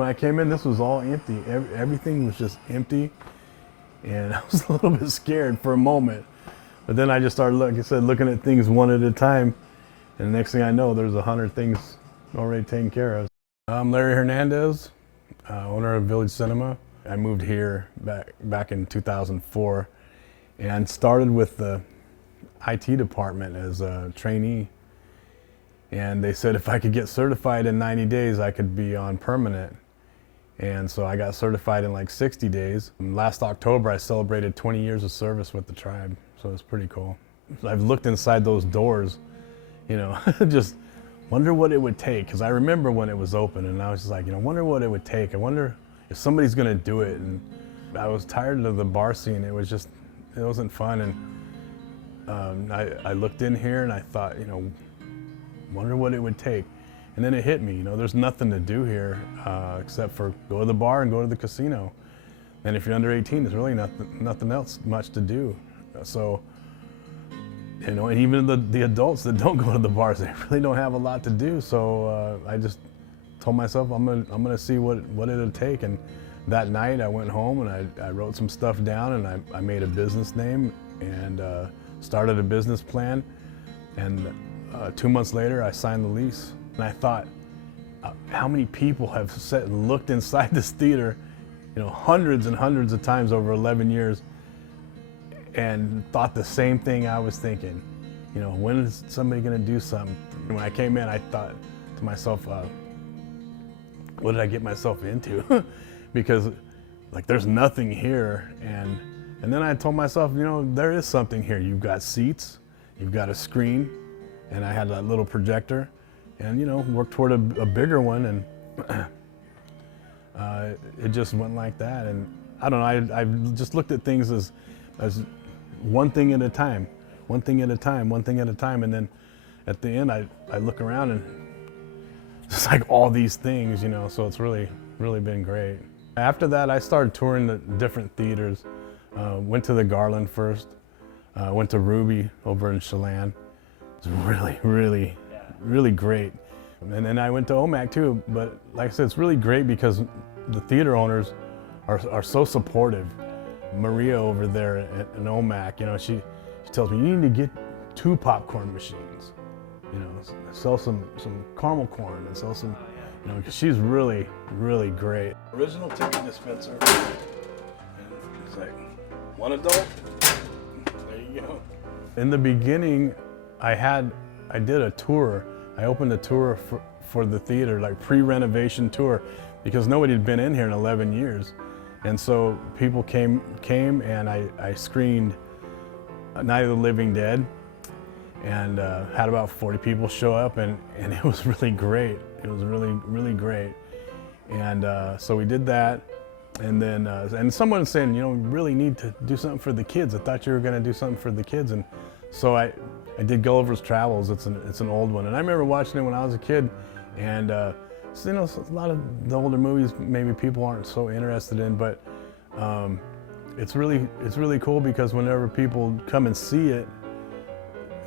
when I came in, this was all empty. Everything was just empty, and I was a little bit scared for a moment. But then I just started, like I said, looking at things one at a time, and the next thing I know, there's 100 things already taken care of. I'm Larry Hernandez, owner of Village Cinema. I moved here back in 2004 and started with the IT department as a trainee. And they said if I could get certified in 90 days, I could be on permanent. And so I got certified in like 60 days. And last October, I celebrated 20 years of service with the tribe. So it's pretty cool. I've looked inside those doors, you know, just wonder what it would take. Because I remember when it was open and I was just like, you know, wonder what it would take. I wonder if somebody's gonna do it. And I was tired of the bar scene. It wasn't fun. And I looked in here and I thought, you know, wonder what it would take. And then it hit me, you know, there's nothing to do here except for go to the bar and go to the casino. And if you're under 18, there's really nothing else much to do. So, you know, and even the adults that don't go to the bars, they really don't have a lot to do. So I just told myself I'm gonna see what it'll take. And that night I went home and I wrote some stuff down and I made a business name and started a business plan. And 2 months later, I signed the lease. And I thought, how many people have sat and looked inside this theater, you know, hundreds and hundreds of times over 11 years and thought the same thing I was thinking. You know, when is somebody gonna do something? And when I came in, I thought to myself, what did I get myself into? Because like there's nothing here. And then I told myself, you know, there is something here. You've got seats, you've got a screen, and I had that little projector, and you know, worked toward a bigger one, and it just went like that. And I don't know, I just looked at things as one thing at a time, one thing at a time, one thing at a time, and then at the end, I look around and it's like all these things, you know. So it's really been great. After that, I started touring the different theaters. Went to the Garland first. Went to Ruby over in Chelan. It's really great. And then I went to OMAC too, but like I said, it's really great because the theater owners are so supportive. Maria over there at OMAC, you know, she tells me, you need to get 2 popcorn machines, you know, sell some caramel corn and sell some, you know, because she's really great. Original ticket dispenser. It's like, one adult, there you go. In the beginning, I did a tour. I opened a tour for the theater, like pre-renovation tour, because nobody had been in here in 11 years. And so people came and I screened Night of the Living Dead and had about 40 people show up and it was really great. It was really great. And so we did that. And then, and someone saying, you know, we really need to do something for the kids. I thought you were gonna do something for the kids. And so I did Gulliver's Travels. It's an old one, and I remember watching it when I was a kid. And so, you know, a lot of the older movies maybe people aren't so interested in, but it's really cool because whenever people come and see it,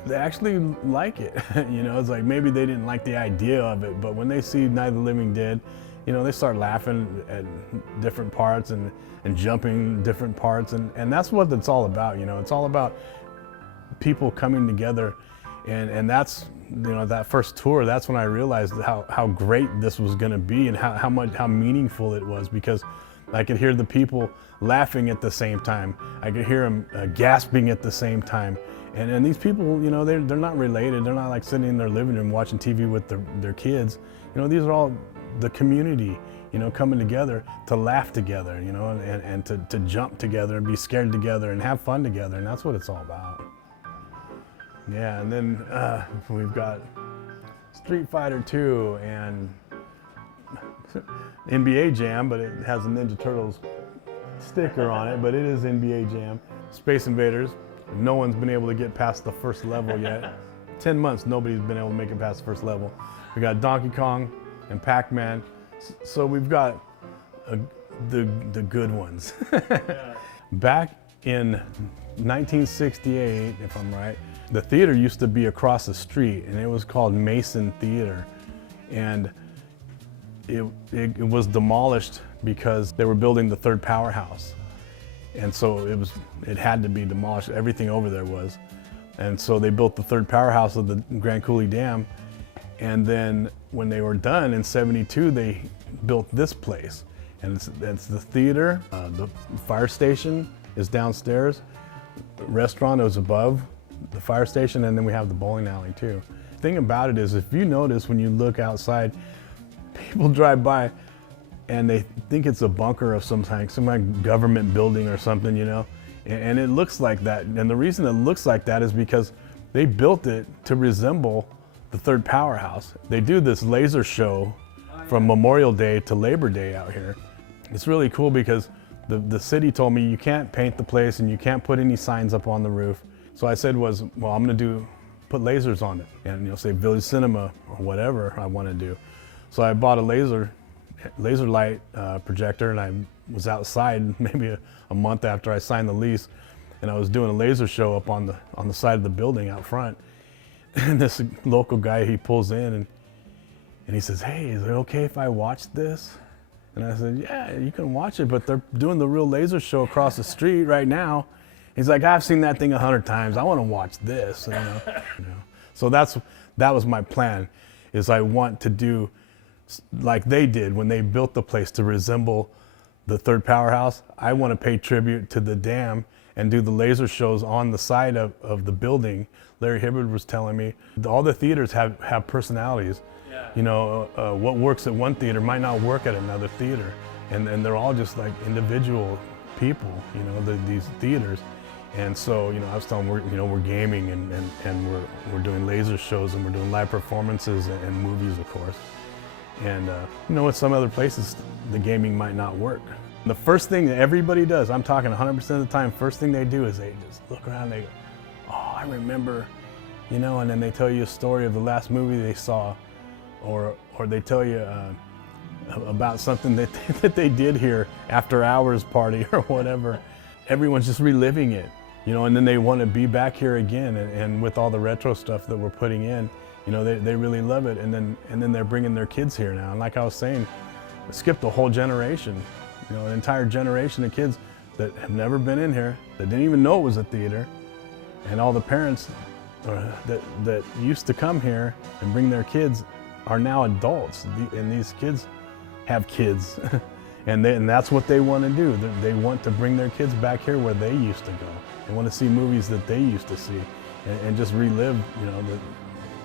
they actually like it. You know, it's like maybe they didn't like the idea of it, but when they see Night of the Living Dead, you know, they start laughing at different parts and jumping different parts, and that's what it's all about. You know, it's all about people coming together, and that's, you know, that first tour, that's when I realized how great this was going to be and how meaningful it was, because I could hear the people laughing at the same time. I could hear them gasping at the same time. And these people, you know, they're not related. They're not like sitting in their living room watching TV with their kids. You know, these are all the community, you know, coming together to laugh together, you know, and to jump together and be scared together and have fun together. And that's what it's all about. Yeah, and then we've got Street Fighter 2 and NBA Jam, but it has a Ninja Turtles sticker on it, but it is NBA Jam. Space Invaders, no one's been able to get past the first level yet. 10 months, nobody's been able to make it past the first level. We got Donkey Kong and Pac-Man, so we've got the good ones. Back in 1968, if I'm right, the theater used to be across the street, and it was called Mason Theater. And it was demolished because they were building the third powerhouse. And so it had to be demolished. Everything over there was. And so they built the third powerhouse of the Grand Coulee Dam. And then when they were done in '72, they built this place. And it's the theater, the fire station is downstairs, the restaurant is above the fire station, and then we have the bowling alley too. The thing about it is, if you notice when you look outside, people drive by and they think it's a bunker of some kind of government building or something, you know? And it looks like that. And the reason it looks like that is because they built it to resemble the third powerhouse. They do this laser show from Memorial Day to Labor Day out here. It's really cool because the city told me you can't paint the place and you can't put any signs up on the roof. So I said well, I'm gonna put lasers on it and say Village Cinema or whatever I wanna do. So I bought a laser light projector, and I was outside maybe a month after I signed the lease, and I was doing a laser show up on the side of the building out front. And this local guy, he pulls in and he says, "Hey, is it okay if I watch this?" And I said, "Yeah, you can watch it, but they're doing the real laser show across the street right now." He's like, "I've seen that thing 100 times. I want to watch this." You know? So that was my plan, is I want to do like they did when they built the place to resemble the third powerhouse. I want to pay tribute to the dam and do the laser shows on the side of the building. Larry Hernandez was telling me all the theaters have personalities. Yeah. You know, what works at one theater might not work at another theater, and they're all just like individual people, you know, these theaters. And so, you know, I was telling them we're gaming and we're doing laser shows, and we're doing live performances and movies, of course. And you know, at some other places, the gaming might not work. The first thing that everybody does, I'm talking 100% of the time, first thing they do is they just look around and they go, "Oh, I remember," you know, and then they tell you a story of the last movie they saw, or they tell you about something that they did here, after hours party or whatever. Everyone's just reliving it, you know, and then they want to be back here again, and with all the retro stuff that we're putting in, you know, they really love it, and then they're bringing their kids here now. And like I was saying, it skipped a whole generation, you know, an entire generation of kids that have never been in here, that didn't even know it was a theater, and all the parents that used to come here and bring their kids are now adults, and these kids have kids, and that's what they want to do. They want to bring their kids back here where they used to go. They want to see movies that they used to see, and just relive, you know, the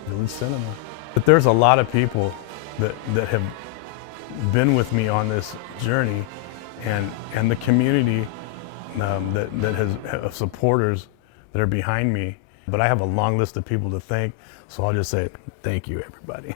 Village Cinema. But there's a lot of people that have been with me on this journey, and the community that has of supporters that are behind me. But I have a long list of people to thank, so I'll just say thank you, everybody.